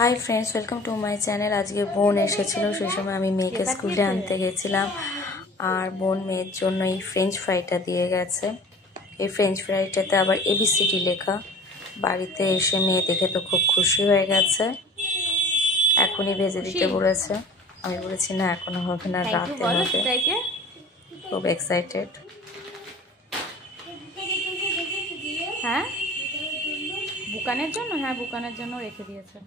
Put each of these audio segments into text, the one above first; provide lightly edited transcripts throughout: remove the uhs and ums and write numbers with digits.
High friends welcome to my channel. आज के bone एसेछिलो सेई समय आमी मेयेके स्कूले आनते गेछिलाम और बोन मेयेर जोन्नो एई फ्रेंच फ्राइटा दिये गेছে। এই ফ্রেঞ্চ ফ্রাইটাতে আবার এবিসিডি লেখা। বাড়িতে এসে মেয়ে দেখে তো খুব খুশি হয়ে গেছে, এখনই ভেজে দিতে বলেছে। আমি বলেছি না এখনো হবে না, রাতে হবে। খুব এক্সাইটেড। হ্যাঁ বুকানের জন্য, হ্যাঁ বুকানের জন্য রেখে দিয়েছে।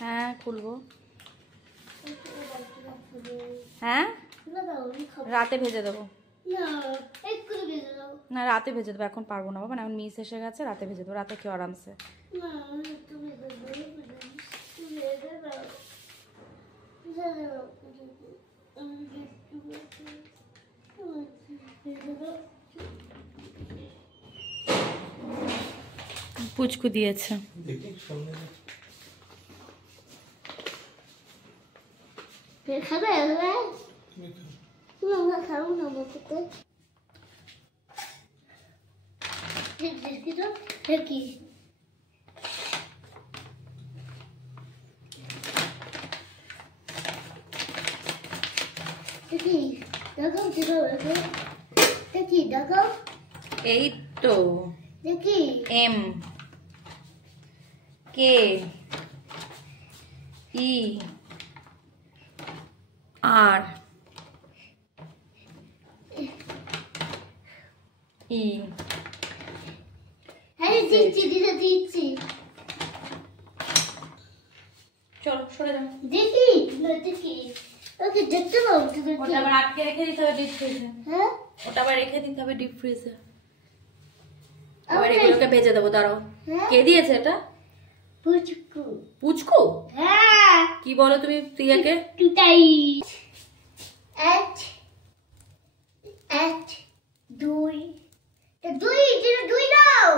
হ্যাঁ খুলবো। হ্যাঁ রাতে ভেজে দেবো। না রাতে ভেজে দেবো, এখন পারবো না বাবা, এখন মিস এসে গেছে। রাতে ভেজে দেবো, রাতে কেউ আরামসে। পুচকু দিয়েছে। এই তো দেখি এম কে ই আর ই। চলো সরে যাও। দেখি দেখি ওকে দেখতে পাবো। ওটা আবার আটকে রেখে দিতে হবে ডিপ ফ্রিজে। হ্যাঁ ওটা আবার রেখে দিতে হবে ডিপ ফ্রিজে। আবার এগুলোকে ভেজে দেবো। দাঁড়াও, কে দিয়েছে এটা? পুচকু। পুচকু? হ্যাঁ। কি বলো তুমি প্রিয়াকে? টুটাই এক এক দুই দুই দুই দাও।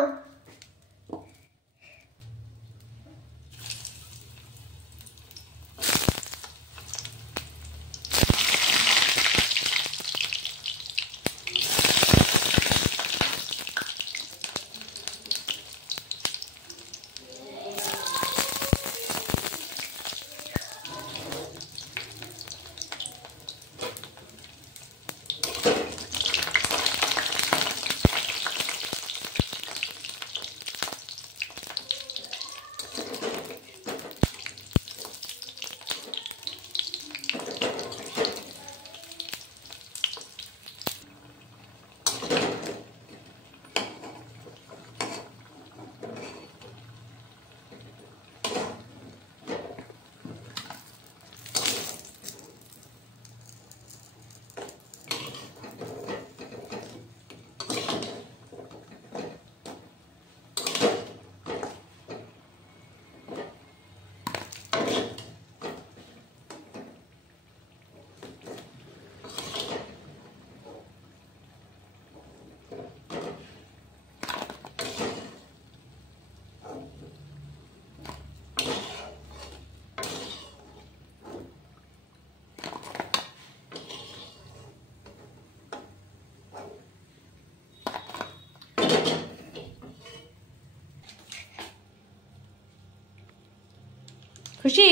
খুশি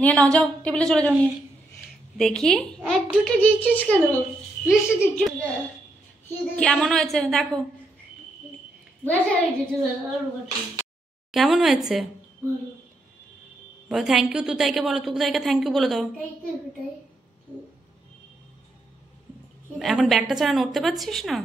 নিয়ে নাও, যাও টেবিলে চলে যাও নিয়ে। দেখি এক দুটো দিচ্ছিস কেন? কেমন হয়েছে দেখো। কেমন হয়েছে বলো। থ্যাংক ইউ তুতাইকে বলো, তুতাইকে থ্যাংক ইউ বলে দাও। এখন ব্যাগটা ছাড়া নড়তে পারছিস না?